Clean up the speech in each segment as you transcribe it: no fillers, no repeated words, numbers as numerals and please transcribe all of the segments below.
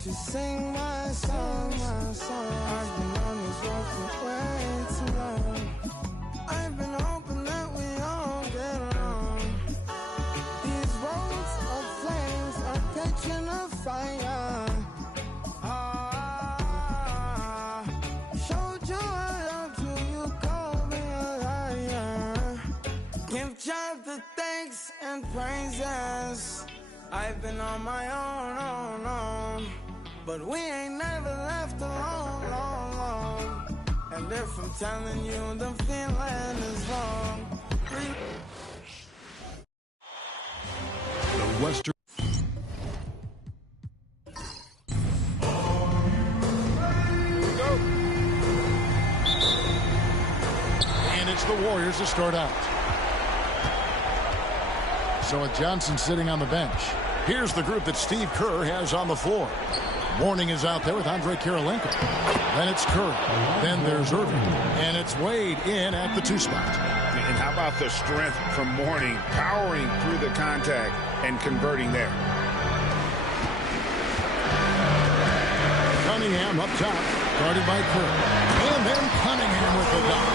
Won't you sing my song, my song? I've been on this road for way too long. I've been hoping that we all get along. These roads of flames are catching a fire. Showed you I love you, you called me a liar. Give God the thanks and praises. I've been on my own, but we ain't never left alone, long. And if I'm telling you the feeling is wrong, the Western. Here we go. And it's the Warriors to start out. So with Johnson sitting on the bench, here's the group that Steve Kerr has on the floor. Mourning is out there with Andre Kirilenko. Then it's Curry. Then there's Irving. And it's Wade in at the 2 spot. And how about the strength from Mourning, powering through the contact and converting there. Cunningham up top, guarded by Curry. And then Cunningham with the dunk.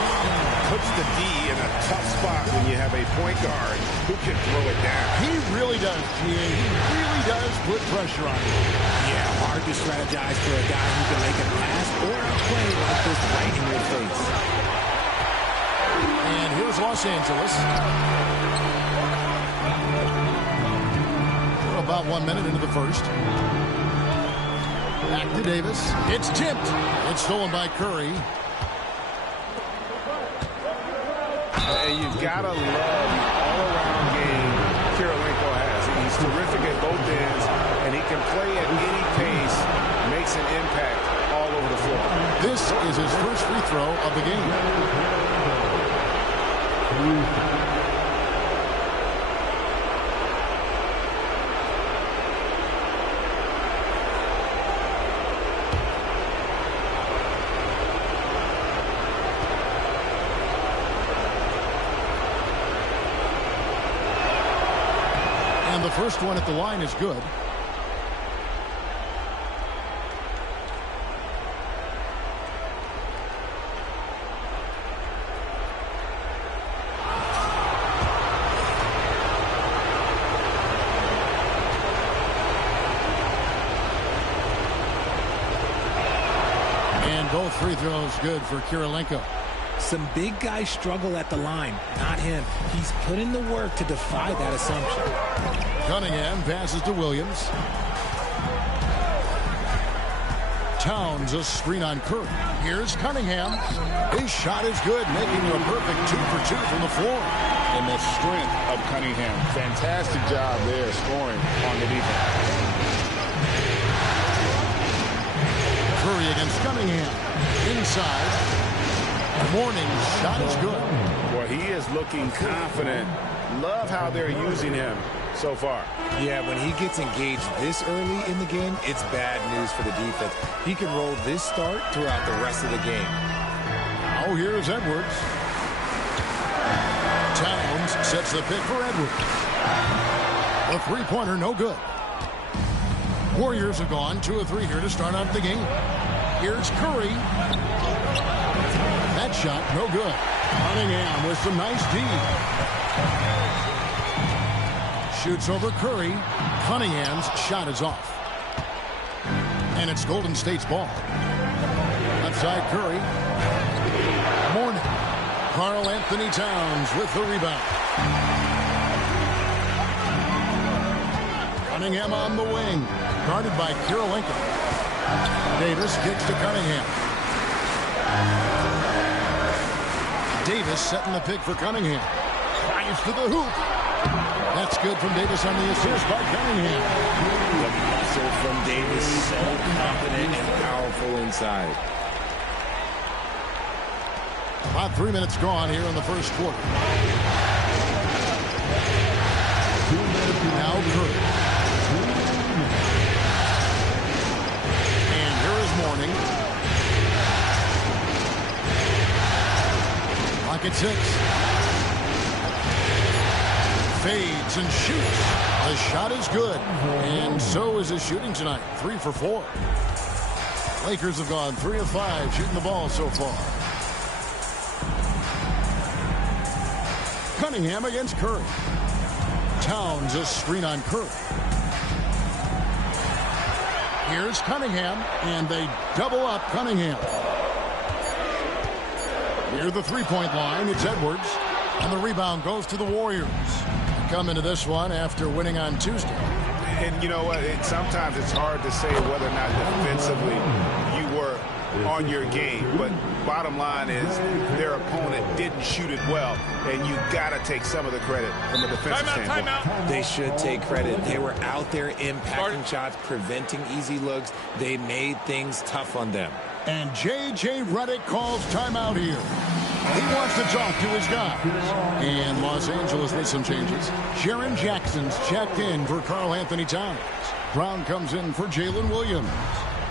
Puts the D in a tough spot when you have a point guard who can throw it down. He really does, G.A. He really does put pressure on him. Yeah, hard to strategize for a guy who can make a pass or a play like this right in your face. And here's Los Angeles. We're about 1 minute into the first. Back to Davis. It's tipped. It's stolen by Curry. And you've got to love the all-around game Kirilenko has. He's terrific at both ends, and he can play at any pace, makes an impact all over the floor. This is his first free throw of the game. The first one at the line is good. And both free throws good for Kirilenko. Some big guys struggle at the line, not him. He's put in the work to defy that assumption. Cunningham passes to Williams. Towns a screen on Curry. Here's Cunningham. His shot is good, making a perfect 2 for 2 from the floor. And the strength of Cunningham. Fantastic job there scoring on the defense. Curry against Cunningham. Inside. Mourning's shot is good. Well, he is looking confident. Love how they're using him so far. Yeah, when he gets engaged this early in the game, it's bad news for the defense. He can roll this start throughout the rest of the game. Now here's Edwards. Towns sets the pick for Edwards. A three-pointer, no good. Warriors have gone 2 of 3 here to start out the game. Here's Curry. That shot, no good. Cunningham with some nice D. Shoots over Curry. Cunningham's shot is off. And it's Golden State's ball. Left side Curry. Mourning. Karl Anthony Towns with the rebound. Cunningham on the wing. Guarded by Kirilenko. Davis kicks to Cunningham. Davis setting the pick for Cunningham. Drives to the hoop. That's good from Davis on the assist by Cunningham. The muscle from Davis, so confident and powerful inside. About 3 minutes gone here in the first quarter. Now Curry. And here is Mourning. Clock at 6. Fades and shoots. The shot is good, and so is his shooting tonight. 3 for 4. Lakers have gone 3 of 5 shooting the ball so far. Cunningham against Curry. Towns a screen on Curry. Here's Cunningham, and they double up Cunningham. Near the three-point line, it's Edwards, and the rebound goes to the Warriors. Come into this one after winning on Tuesday. And you know what? Sometimes it's hard to say whether or not defensively you were on your game. But bottom line is their opponent didn't shoot it well. And you got to take some of the credit from a defensive standpoint. Timeout. They should take credit. They were out there impacting shots, preventing easy looks. They made things tough on them. And J.J. Redick calls timeout here. He wants to talk to his guys. And Los Angeles with some changes. Jaren Jackson's checked in for Karl Anthony Towns. Brown comes in for Jalen Williams.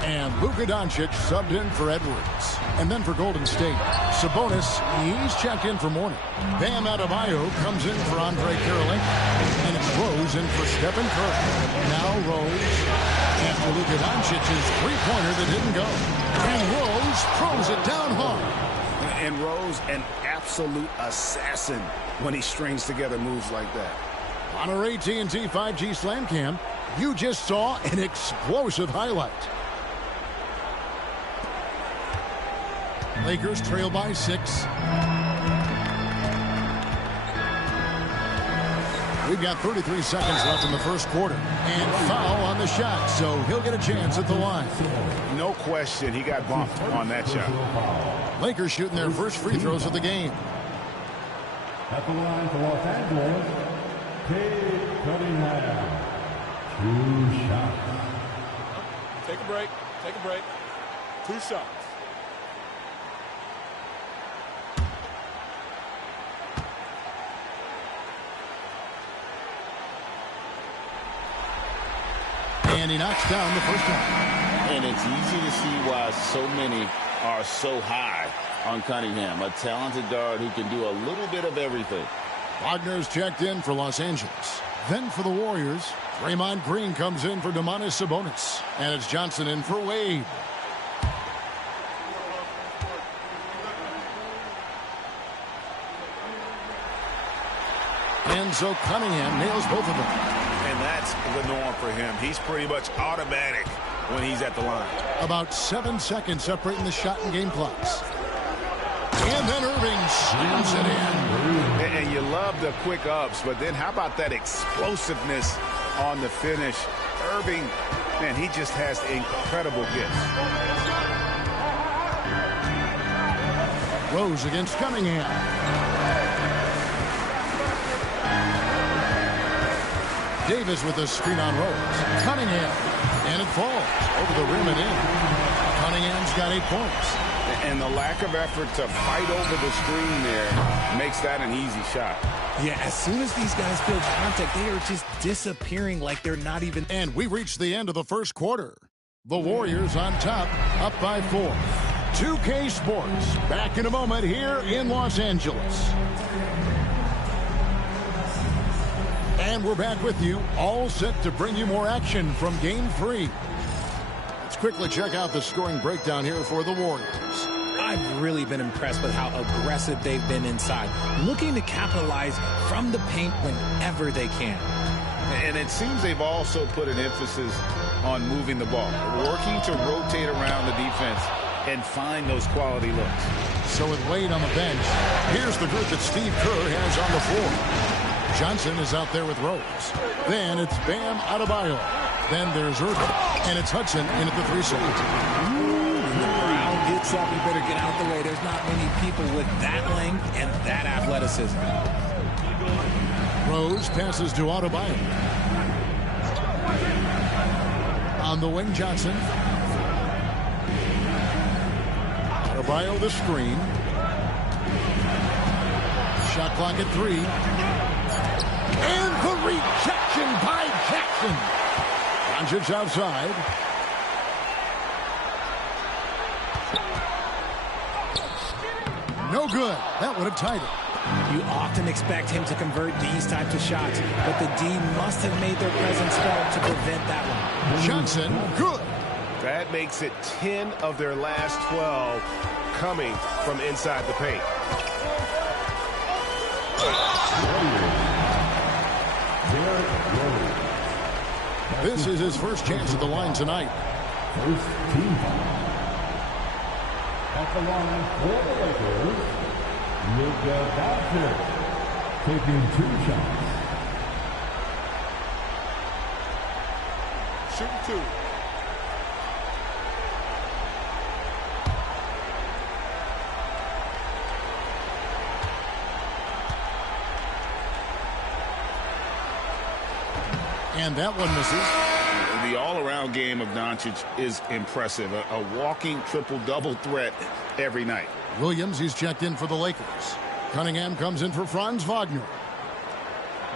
And Luka Doncic subbed in for Edwards. And then for Golden State, Sabonis, he's checked in for Mourning. Bam Adebayo comes in for Andre Karolinko. And it's Rose in for Stephen Curry. Now Rose after Luka Doncic's three-pointer that didn't go. And Rose throws it down hard. And Rose, an absolute assassin when he strings together moves like that. On our AT&T 5G Slam Cam, you just saw an explosive highlight. Lakers trail by 6. We've got 33 seconds left in the first quarter. And foul on the shot, so he'll get a chance at the line. No question, he got bumped on that shot. Lakers shooting their first free throws of the game. At the line for Los Angeles, Cade Cunningham. 2 shots. Take a break. Take a break. 2 shots. And he knocks down the first one. And it's easy to see why so many are so high on Cunningham. A talented guard who can do a little bit of everything. Wagner's checked in for Los Angeles. Then for the Warriors, Draymond Green comes in for Domantas Sabonis. And it's Johnson in for Wade. And so Cunningham nails both of them. And that's the norm for him. He's pretty much automatic when he's at the line. About 7 seconds separating the shot and game clocks. And then Irving slams it in. And you love the quick ups, but then how about that explosiveness on the finish? Irving, man, he just has incredible gifts. Rose against Cunningham. Davis with a screen on Rose. Cunningham. And it falls over the rim and in. Cunningham's got 8 points. And the lack of effort to fight over the screen there makes that an easy shot. Yeah, as soon as these guys feel contact, they are just disappearing like they're not even. And we reached the end of the first quarter. The Warriors on top, up by 4. 2K Sports, back in a moment here in Los Angeles. And we're back with you, all set to bring you more action from Game 3. Let's quickly check out the scoring breakdown here for the Warriors. I've really been impressed with how aggressive they've been inside, looking to capitalize from the paint whenever they can. And it seems they've also put an emphasis on moving the ball, working to rotate around the defense and find those quality looks. So with Wade on the bench, here's the group that Steve Kerr has on the floor. Johnson is out there with Rose. Then it's Bam Adebayo. Then there's Irving. And it's Hudson in at the 3 slot. When the Brown gets up, you better get out the way. There's not many people with that length and that athleticism. Rose passes to Adebayo. On the wing, Johnson. Adebayo the screen. Shot clock at 3. And the rejection by Jackson. Doncic outside. No good. That would have tied it. You often expect him to convert these types of shots, but the D must have made their presence felt to prevent that one. Johnson, good. That makes it 10 of their last 12 coming from inside the paint. This is his first chance at the line tonight. First team foul. At the line for the Lakers, Luka Doncic, taking 2 shots. Shooting 2. And that one misses. The all-around game of Doncic is impressive. A walking triple-double threat every night. Williams, he's checked in for the Lakers. Cunningham comes in for Franz Wagner.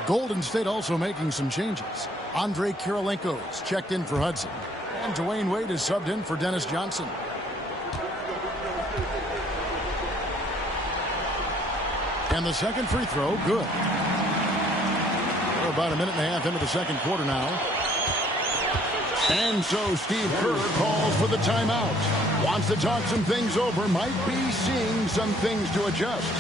Golden State also making some changes. Andre Kirilenko's checked in for Hudson. And Dwayne Wade is subbed in for Dennis Johnson. And the second free throw, good. We're about a minute and a half into the second quarter now. And so Steve Kerr calls for the timeout. Wants to talk some things over. Might be seeing some things to adjust.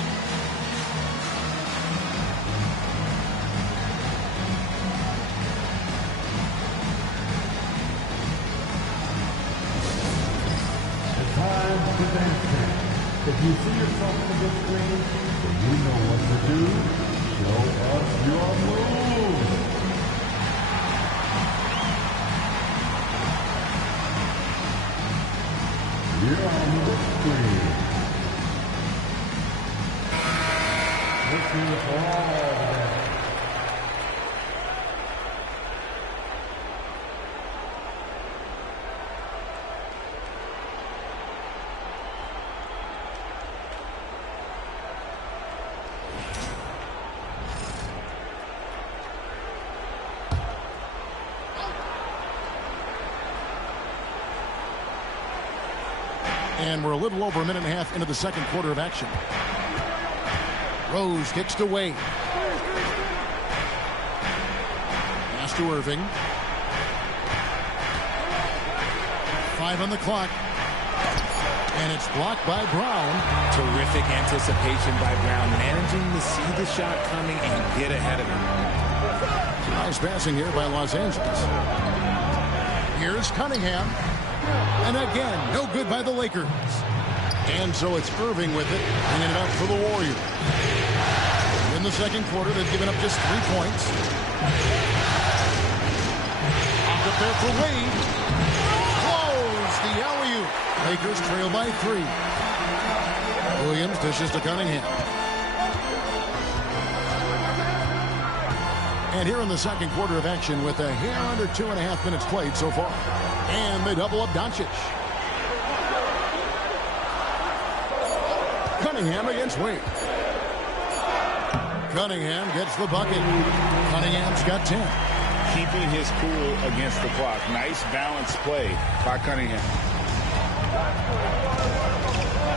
The time for dance camp. If you see yourself on the big screen, then you know what to do. Show us your moves. Here on the big screen. Listen for all the dance. And we're a little over a minute and a half into the second quarter of action. Rose kicks to Wade. Pass to Irving. 5 on the clock. And it's blocked by Brown. Terrific anticipation by Brown, managing to see the shot coming and get ahead of it. Nice passing here by Los Angeles. Here's Cunningham. And again, no good by the Lakers. And so it's Irving with it, bringing it up for the Warriors. In the second quarter, they've given up just 3 points. Up there for Wade. Close the alley-oop. Lakers trail by 3. Williams dishes to Cunningham. And here in the second quarter of action with a hair under 2.5 minutes played so far. And they double up Doncic. Cunningham against Wade. Cunningham gets the bucket. Cunningham's got 10. Keeping his cool against the clock. Nice balanced play by Cunningham.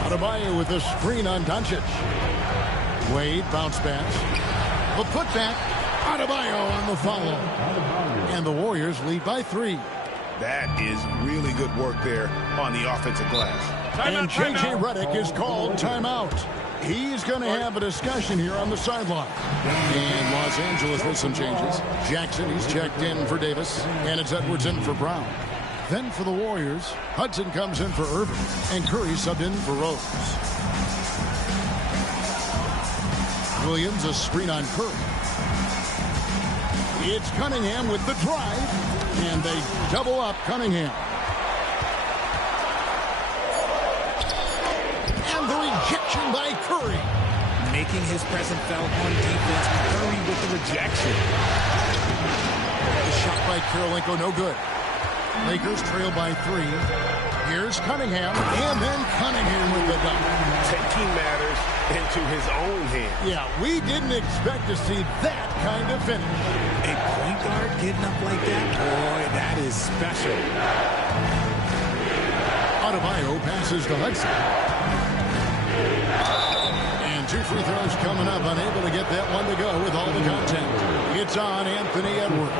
Adebayo with a screen on Doncic. Wade bounce pass. The putback. Adebayo on the follow. And the Warriors lead by 3. That is really good work there on the offensive glass. And J.J. Redick is called timeout. He's going to have a discussion here on the sideline. And Los Angeles with some changes. Jackson, he's checked in for Davis. And it's Edwards in for Brown. Then for the Warriors, Hudson comes in for Irving. And Curry subbed in for Rose. Williams a screen on Curry. It's Cunningham with the drive. And they double up Cunningham. And the rejection by Curry. Making his presence felt on defense. Curry with the rejection. The shot by Kirilenko, no good. Lakers trail by 3. Here's Cunningham. And then Cunningham with the dunk. Taking matters into his own hands. Yeah, we didn't expect to see that kind of finish. A point guard getting up like that? Boy, that is special. Adebayo passes to Hudson. And 2 free throws coming up. Unable to get that one to go with all the contact. It's on Anthony Edwards.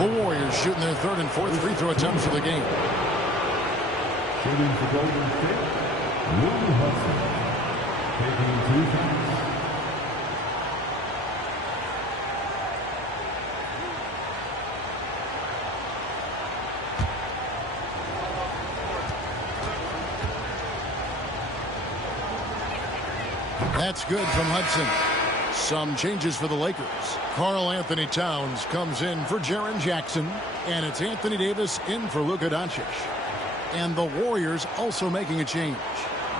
The Warriors shooting their third and fourth free throw attempts for the game. Shooting for Golden State, Lou Hudson. Taking 2 shots. That's good from Hudson. Some changes for the Lakers. Karl Anthony Towns comes in for Jaren Jackson. And it's Anthony Davis in for Luka Doncic. And the Warriors also making a change.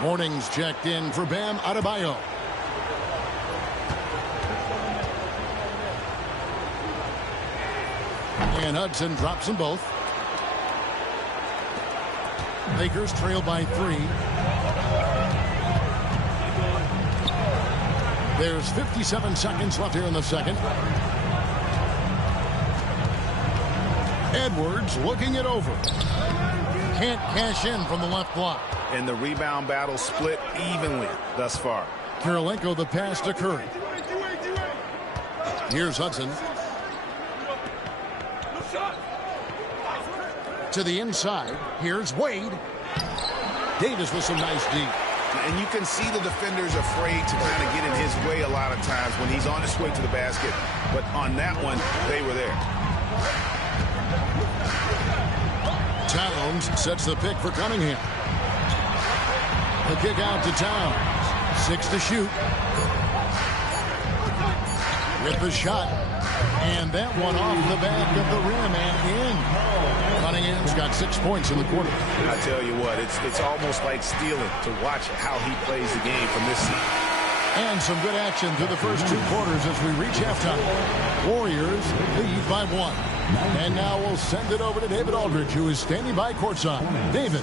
Mornings checked in for Bam Adebayo. And Hudson drops them both. Lakers trail by 3. There's 57 seconds left here in the second. Edwards looking it over. Can't cash in from the left block. And the rebound battle split evenly thus far. Kirilenko the pass to Curry. Here's Hudson. To the inside. Here's Wade. Davis with some nice D. And you can see the defenders afraid to kind of get in his way a lot of times when he's on his way to the basket. But on that one, they were there. Towns sets the pick for Cunningham. The kick out to Towns. 6 to shoot. With the shot. And that one off the back of the rim and in. Cunningham's got 6 points in the quarter. I tell you what, it's almost like stealing to watch how he plays the game from this seat. And some good action through the first 2 quarters as we reach halftime. Warriors lead by 1. And now we'll send it over to David Aldridge, who is standing by courtside. David.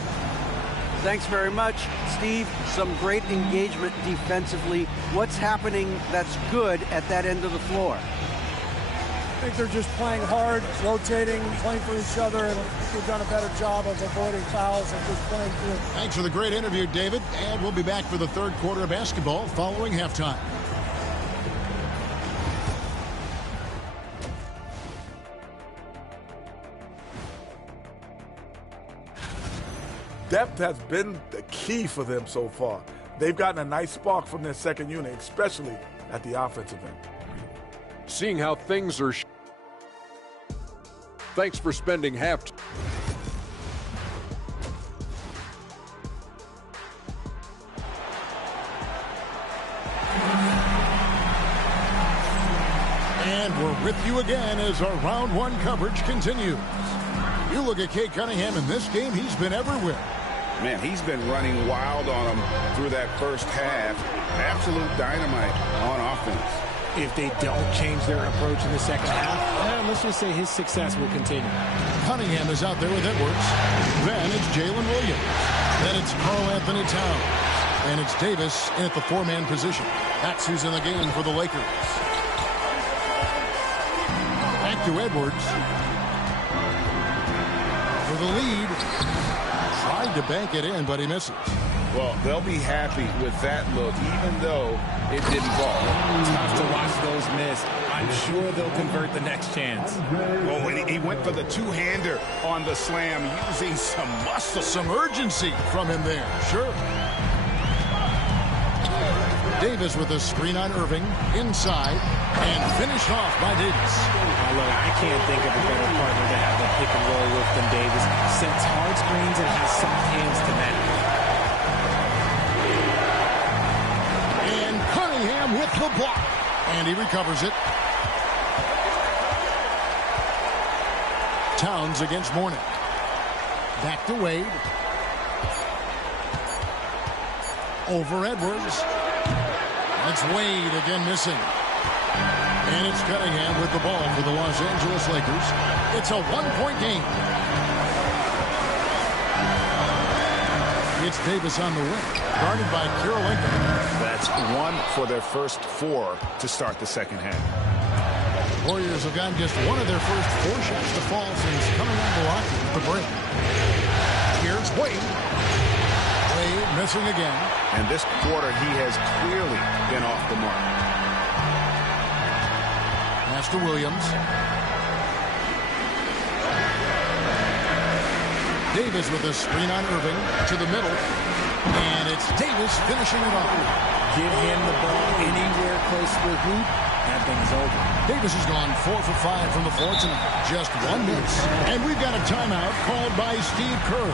Thanks very much, Steve. Some great engagement defensively. What's happening that's good at that end of the floor? I think they're just playing hard, rotating, playing for each other, and we've done a better job of avoiding fouls and just playing through. Thanks for the great interview, David. And we'll be back for the third quarter of basketball following halftime. Depth has been the key for them so far. They've gotten a nice spark from their second unit, especially at the offensive end. Seeing how things are. Thanks for spending half. And we're with you again as our round 1 coverage continues. You look at Cade Cunningham in this game, he's been everywhere. Man, he's been running wild on them through that first half. Absolute dynamite on offense. If they don't change their approach in the second half, let's just say his success will continue. Cunningham is out there with Edwards. Then it's Jalen Williams. Then it's Karl Anthony Towns. And it's Davis at the 4-man position. That's who's in the game for the Lakers. Back to Edwards. For the lead. Tried to bank it in, but he misses. Well, they'll be happy with that look, even though it didn't fall. Tough to watch those miss. I'm sure they'll convert the next chance. Oh, and he went for the two-hander on the slam, using some muscle. Some urgency from him there, sure. Davis with a screen on Irving, inside, and finished off by Davis. Oh, look, I can't think of a better partner to have the pick and roll with than Davis. Sets hard screens and has soft hands to match. And Cunningham with the block. And he recovers it. Towns against Mourning. Back to Wade. Over Edwards. It's Wade again missing. And it's Cunningham with the ball for the Los Angeles Lakers. It's a one-point game. It's Davis on the wing, guarded by Kirilenko. That's one for their first 4 to start the second half. Warriors have gotten just one of their first 4 shots to fall since coming on Milwaukee at the break. Here's Wade. Wade missing again. And this quarter, he has clearly been off the mark. Pass to Williams. Davis with a screen on Irving to the middle. And it's Davis finishing it off. Give him the ball anywhere close to the hoop. That thing is over. Davis has gone 4 for 5 from the floor tonight. Just 1 miss. And we've got a timeout called by Steve Kerr.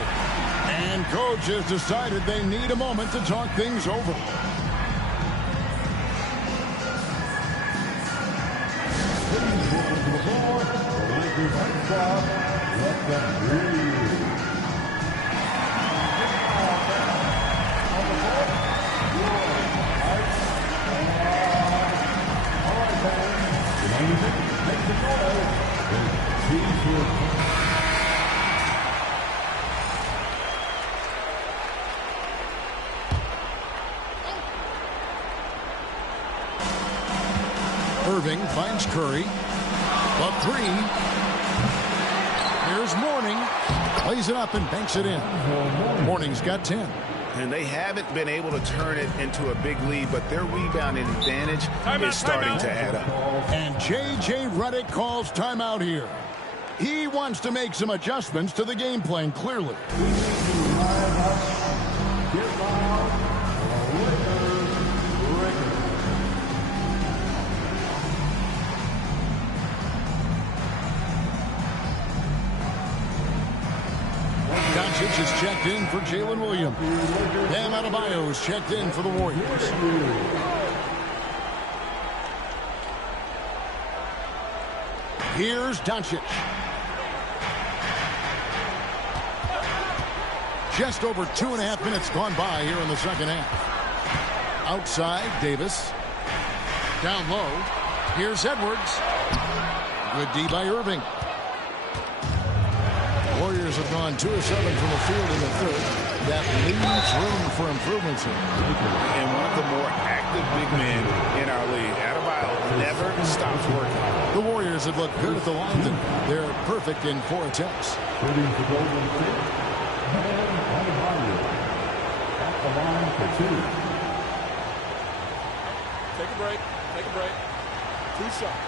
And coach has decided they need a moment to talk things over. Welcome to the floor. The Lakers have stopped. Let them breathe. Irving finds Curry. The three. Here's Mourning. Plays it up and banks it in. Mourning's got 10. And they haven't been able to turn it into a big lead, but their rebounding advantage is starting to add up. And J.J. Redick calls timeout here. He wants to make some adjustments to the game plan, clearly. Doncic is checked in for Jalen Williams. Bam Adebayo is checked in for the Warriors. Here's Doncic. Just over 2.5 minutes gone by here in the second half. Outside, Davis. Down low. Here's Edwards. Good D by Irving. Warriors have gone 2 of 7 from the field in the third. That leaves room for improvements here. And one of the more active big men in our league. Adebayo never stops working. The Warriors have looked good at the line. They're perfect in 4 attempts. Shooting for Golden State. At the line for 2. Take a break. Take a break. 2 shots.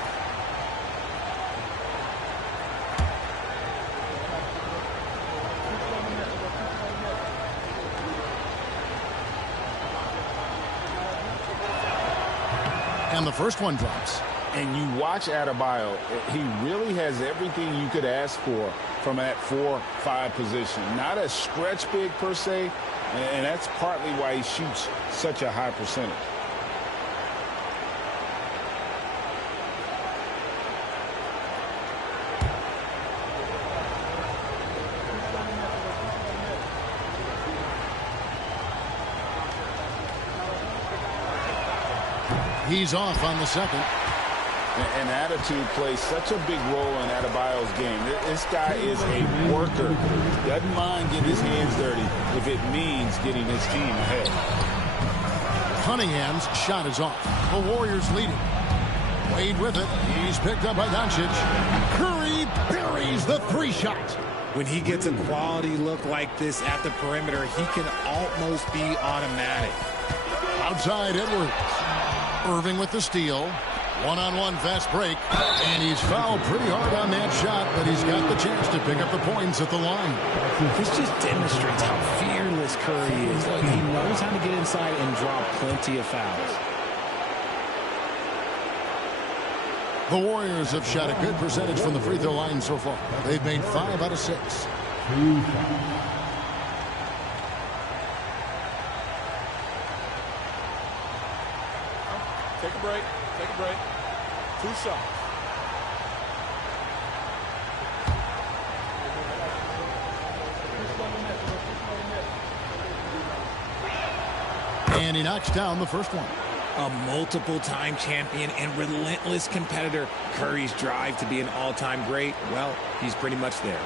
And the first one drops. And you watch Adebayo, he really has everything you could ask for from that 4-5 position. Not a stretch big per se, and that's partly why he shoots such a high percentage. He's off on the second. And attitude plays such a big role in Adebayo's game. This guy is a worker. Doesn't mind getting his hands dirty if it means getting his team ahead. Cunningham's shot is off. The Warriors leading. Wade with it. He's picked up by Doncic. Curry buries the 3-shot. When he gets a quality look like this at the perimeter, he can almost be automatic. Outside Edwards. Irving with the steal. One-on-one fast break. And he's fouled pretty hard on that shot, but he's got the chance to pick up the points at the line. This just demonstrates how fearless Curry is. Look, he knows how to get inside and draw plenty of fouls. The Warriors have shot a good percentage from the free throw line so far. They've made 5 out of 6. Take a break. Take a break. 2 shots. And he knocks down the first one. A multiple-time champion and relentless competitor. Curry's drive to be an all-time great, well, he's pretty much there.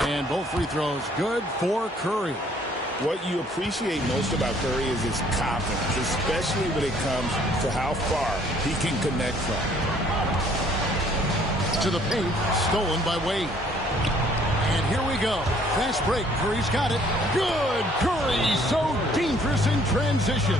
And both free throws good for Curry. What you appreciate most about Curry is his confidence, especially when it comes to how far he can connect from. To the paint, stolen by Wade. And here we go. Fast break. Curry's got it. Good. Curry, so dangerous in transition.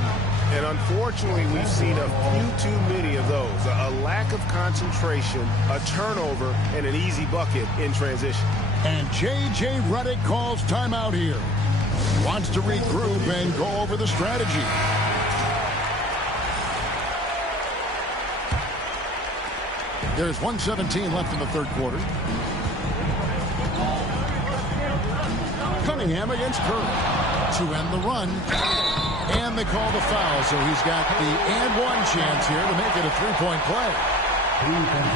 And unfortunately, we've seen a few too many of those. A lack of concentration, a turnover, and an easy bucket in transition. And J.J. Redick calls timeout here. Wants to regroup and go over the strategy. There's 1:17 left in the third quarter. Cunningham against Curry to end the run. And they call the foul, so he's got the and one chance here to make it a three-point play.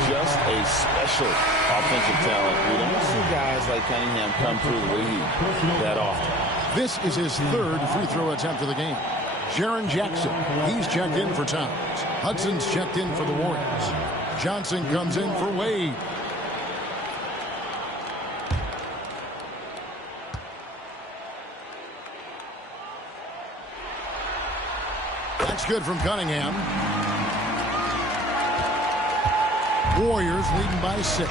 Just a special offensive talent. We don't see guys like Cunningham come through the league that often. This is his third free throw attempt of the game. Jaren Jackson, he's checked in for Towns. Hudson's checked in for the Warriors. Johnson comes in for Wade. That's good from Cunningham. Warriors leading by 6.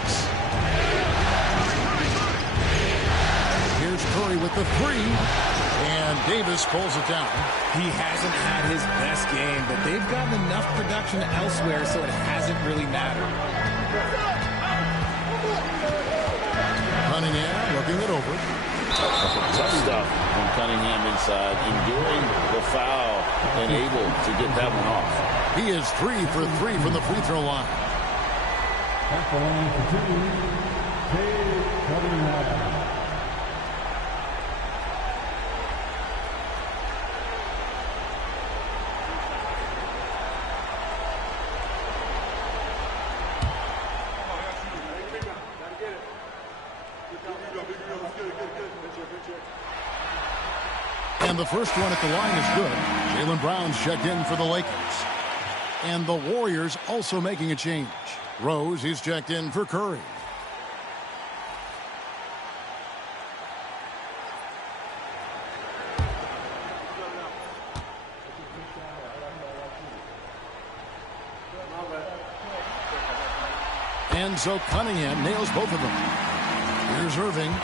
Here's Curry with the 3. And Davis pulls it down. He hasn't had his best game, but they've gotten enough production elsewhere, so it hasn't really mattered. Cunningham looking it over. Tough stuff from Cunningham inside, enduring the foul and able to get that one off. He is 3 for 3 from the free throw line. At the line for 2, Cunningham. And the first one at the line is good. Jaylen Brown's checked in for the Lakers. And the Warriors also making a change. Rose is checked in for Curry. And so Cunningham nails both of them. Here's Irving.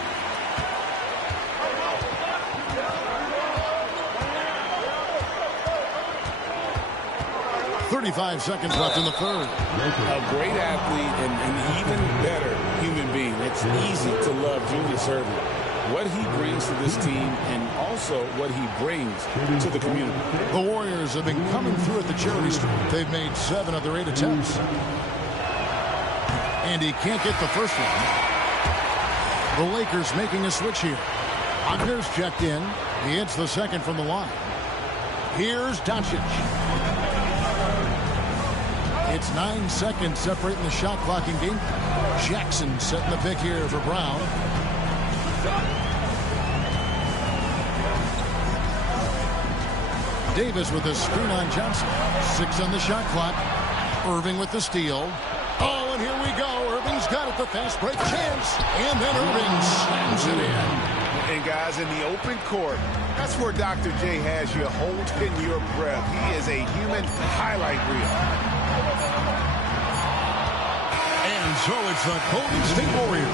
35 seconds left in the third. A great athlete and an even better human being. It's easy to love Julius Irving. What he brings to this team and also what he brings to the community. The Warriors have been coming through at the charity stripe. They've made 7 of their 8 attempts. And he can't get the first one. The Lakers making a switch here. Wagner's checked in. He hits the second from the line. Here's Doncic. It's 9 seconds separating the shot clock in game. Jackson setting the pick here for Brown. Davis with a screen on Johnson. 6 on the shot clock. Irving with the steal. Oh, and here we go. Irving's got it. The fast break chance. And then Irving slams it in. And guys, in the open court, that's where Dr. J has you holding your breath. He is a human highlight reel. And so it's the Golden State Warriors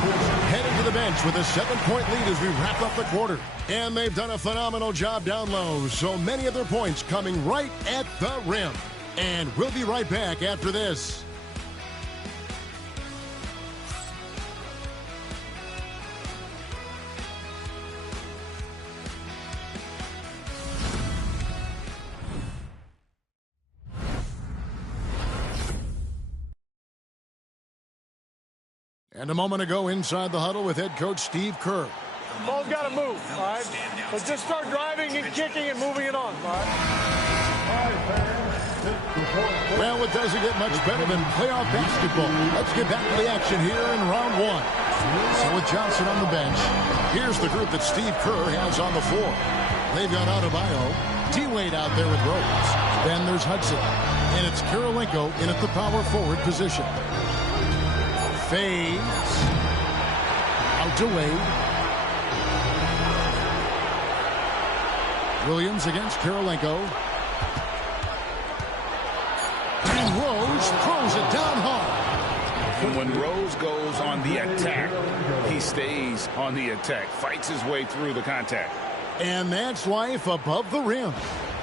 heading to the bench with a 7-point lead as we wrap up the quarter. And they've done a phenomenal job down low. So many of their points coming right at the rim. And we'll be right back after this. And a moment ago inside the huddle with head coach Steve Kerr. Ball's got to move, all right? Let's just start driving and kicking and moving it on, all right? Well, it doesn't get much better than playoff basketball. Let's get back to the action here in round 1. So with Johnson on the bench, here's the group that Steve Kerr has on the floor. They've got Adebayo, D-Wade out there with Rose. Then there's Hudson. And it's Kirilenko in at the power forward position. Fades. Out to Wade. Williams against Kirilenko. And Rose throws it down hard. And when Rose goes on the attack, he stays on the attack, fights his way through the contact. And that's life above the rim,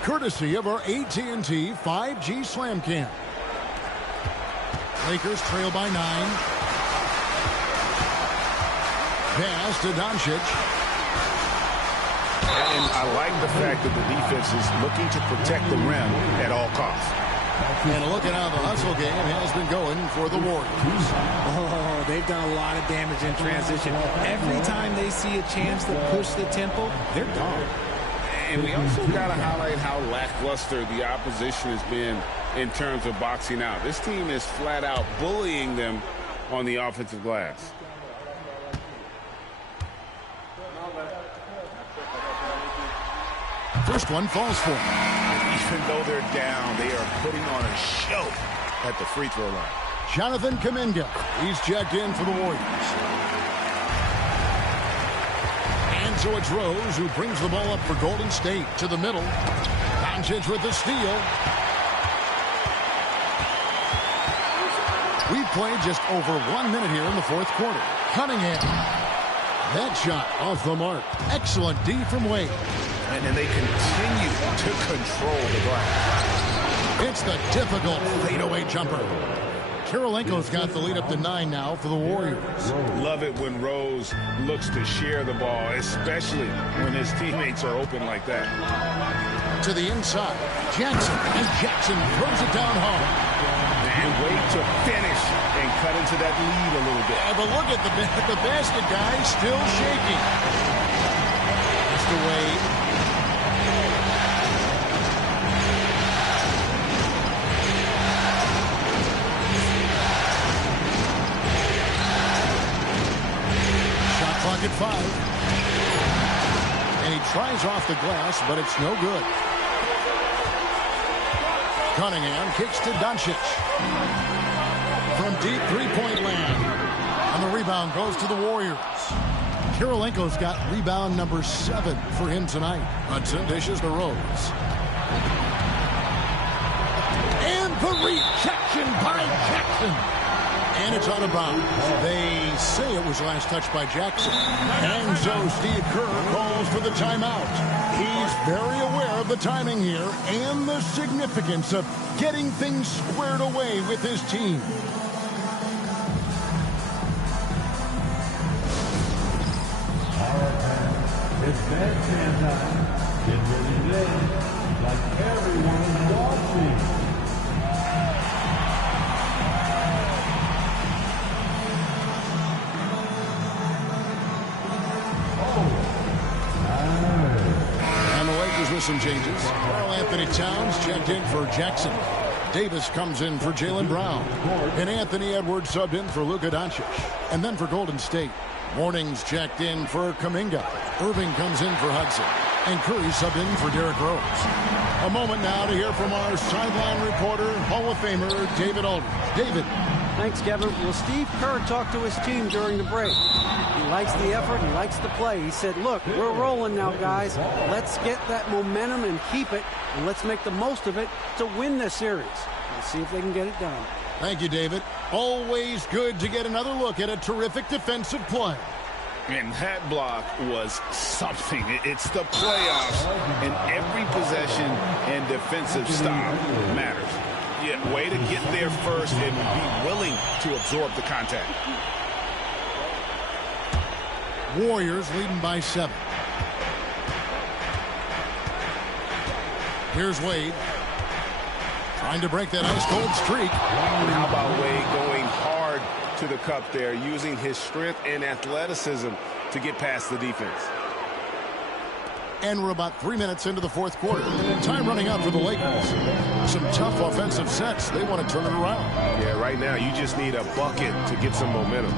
courtesy of our AT&T 5G Slam Cam. Lakers trail by 9. Pass to Doncic. And I like the fact that the defense is looking to protect the rim at all costs. And look at how the hustle game has been going for the Warriors. Oh, they've done a lot of damage in transition. Every time they see a chance to push the tempo, they're gone. And we also got to highlight how lackluster the opposition has been in terms of boxing out. This team is flat out bullying them on the offensive glass. First one falls for him. Even though they're down, they are putting on a show at the free throw line. Jonathan Kuminga. He's checked in for the Warriors. And so it's Rose who brings the ball up for Golden State to the middle. Doncic with the steal. We've played just over 1 minute here in the fourth quarter. Cunningham. That shot off the mark. Excellent D from Wade. And they continue to control the glass. It's the difficult fadeaway jumper. Kirilenko's got the lead up to 9 now for the Warriors. Love it when Rose looks to share the ball, especially when his teammates are open like that. To the inside, Jackson, and Jackson throws it down hard. And wait to finish and cut into that lead a little bit. Yeah, but look at the basket, guys, still shaking. Mr. Wade. Clock at 5. And he tries off the glass, but it's no good. Cunningham kicks to Doncic. From deep three-point land. And the rebound goes to the Warriors. Kirilenko's got rebound number 7 for him tonight. Hudson dishes to Rose. And the rejection by Jackson. And it's out of bounds. They say it was last touched by Jackson. And so Steve Kerr calls for the timeout. He's very aware of the timing here and the significance of getting things squared away with his team. It's bedtime time. Get ready to dance like everyone is watching. With some changes. Karl Anthony Towns checked in for Jackson. Davis comes in for Jaylen Brown. And Anthony Edwards subbed in for Luka Doncic. And then for Golden State, Morning's checked in for Kuminga. Irving comes in for Hudson. And Curry subbed in for Derrick Rose. A moment now to hear from our sideline reporter, Hall of Famer David Aldridge. David. Thanks, Kevin. Well, Steve Kerr talked to his team during the break. He likes the effort. He likes the play. He said, look, we're rolling now, guys. Let's get that momentum and keep it, and let's make the most of it to win this series. We'll see if they can get it done. Thank you, David. Always good to get another look at a terrific defensive play. And that block was something. It's the playoffs, and every possession and defensive stop matters. Yeah, way to get there first and be willing to absorb the contact. Warriors leading by 7. Here's Wade. Trying to break that ice-cold streak. How about Wade going hard to the cup there, using his strength and athleticism to get past the defense. And we're about 3 minutes into the fourth quarter. Time running out for the Lakers. Some tough offensive sets. They want to turn it around. Yeah, right now you just need a bucket to get some momentum.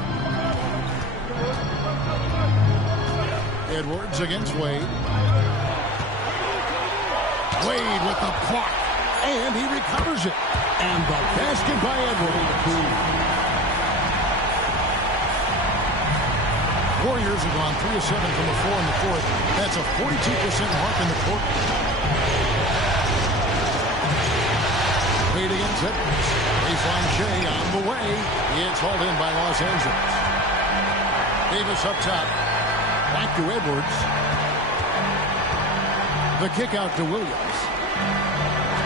Edwards against Wade. Wade with the block. And he recovers it. And the basket by Edwards. Warriors have gone 3 of 7 from the floor in the fourth. That's a 42% mark in the quarter. Wade against Edwards. Baseline Shea on the way. It's hauled in by Los Angeles. Davis up top. Back to Edwards. The kick out to Williams.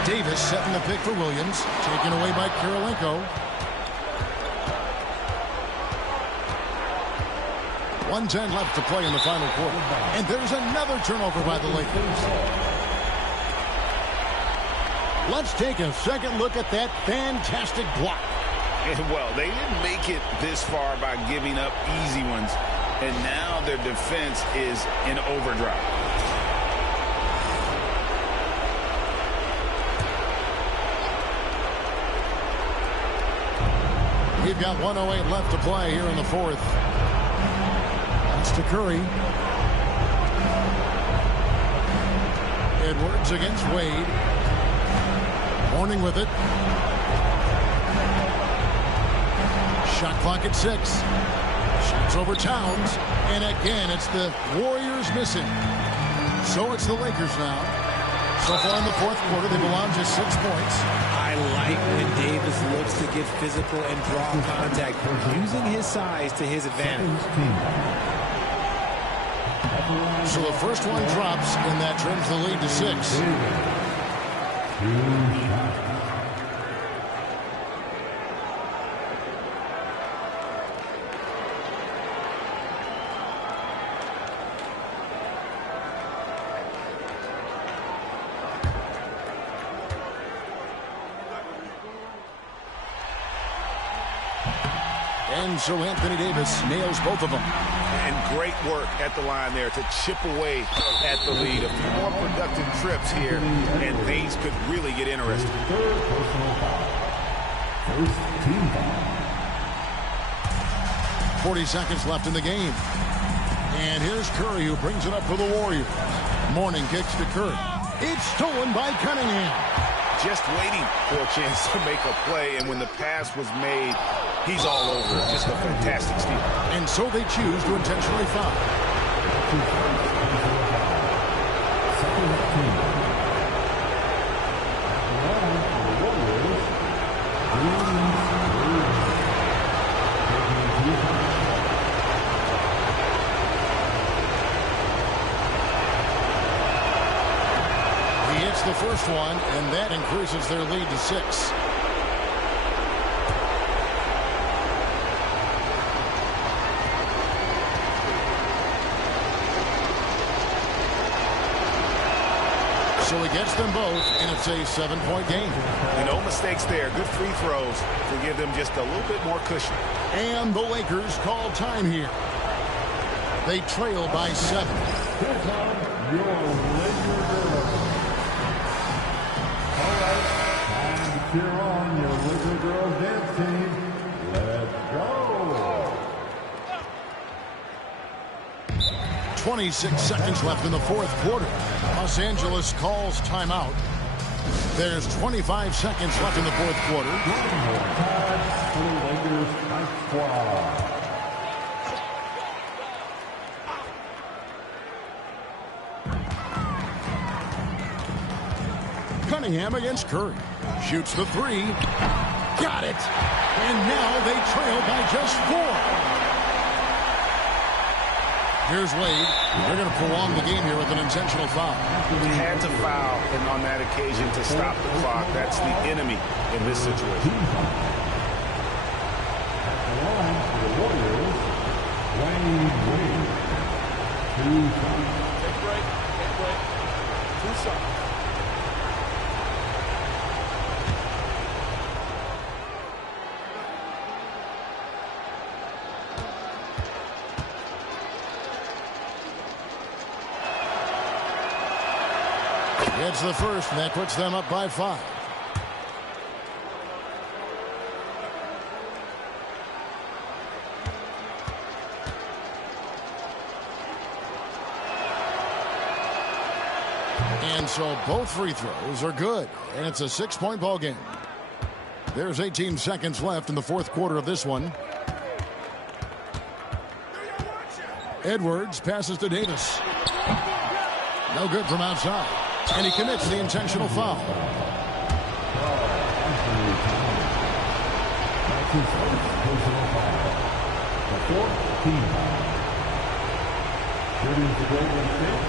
Davis setting the pick for Williams. Taken away by Kirilenko. 1:10 left to play in the final quarter. And there's another turnover by the Lakers. Let's take a second look at that fantastic block. And, well, they didn't make it this far by giving up easy ones. And now their defense is in overdrive. We've got 1:08 left to play here in the fourth. That's to Curry. Edwards against Wade. Horning with it. Shot clock at 6. Shots over Towns. And again, it's the Warriors missing. So it's the Lakers now. So far in the fourth quarter, they've allowed just 6 points. I like when Davis looks to get physical and draw contact, using his size to his advantage. So the first one drops, and that trims the lead to 6. And so Anthony Davis nails both of them. And great work at the line there to chip away at the lead. A few more productive trips here, and things could really get interesting. 40 seconds left in the game. And here's Curry, who brings it up for the Warriors. Morning kicks to Curry. It's stolen by Cunningham. Just waiting for a chance to make a play, and when the pass was made, he's all over it. Just a fantastic steal. And so they choose to intentionally foul. He hits the first one, and that increases their lead to 6. So he gets them both, and it's a 7-point game. No mistakes there. Good free throws to give them just a little bit more cushion. And the Lakers call time here. They trail by 7. Your Laker. All right, time to cheer on your Laker girls dance team. Let's go. 26 seconds left in the fourth quarter. Los Angeles calls timeout. There's 25 seconds left in the fourth quarter. One more time for the Lakers Night Squad. Cunningham against Curry. Shoots the 3. Got it. And now they trail by just 4. Here's Wade. They're going to prolong the game here with an intentional foul. Had to foul, and on that occasion to stop the clock. That's the enemy in this situation. At the line for the Warriors, Wayne Wade. 2 shots. Take a break. Take a break. 2 shots. It's the first, and that puts them up by 5. And so both free throws are good, and it's a 6-point ball game. There's 18 seconds left in the fourth quarter of this one. Edwards passes to Davis. No good from outside. And he commits the intentional foul. That's his first personal foul. The fourth team foul. Shooting the Golden State,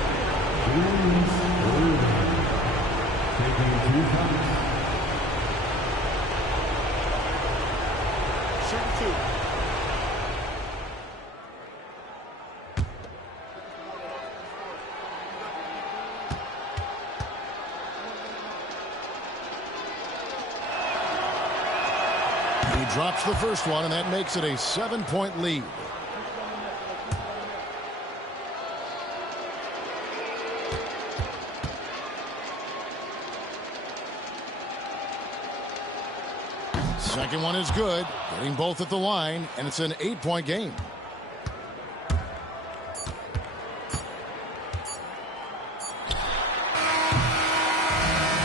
James Irving. Taking 2 shots. Shooting 2. He drops the first one, and that makes it a 7-point lead. Second one is good, getting both at the line, and it's an 8-point game.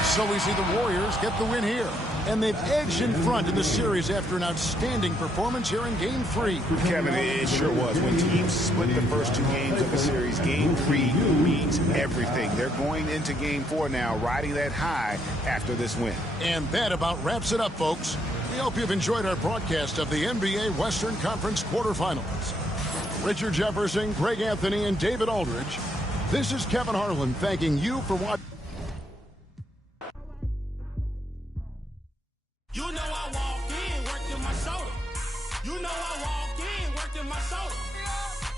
So we see the Warriors get the win here. And they've edged in front in the series after an outstanding performance here in Game 3. Kevin, it sure was. When teams split the first 2 games of a series, Game 3 means everything. They're going into Game 4 now, riding that high after this win. And that about wraps it up, folks. We hope you've enjoyed our broadcast of the NBA Western Conference quarterfinals. Richard Jefferson, Greg Anthony, and David Aldridge. This is Kevin Harlan thanking you for watching. You know I walk in, worked in my shoulder. You know I walk in, worked in my shoulder.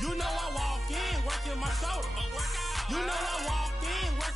You know I walk in, worked in my shoulder. You know I walk in, worked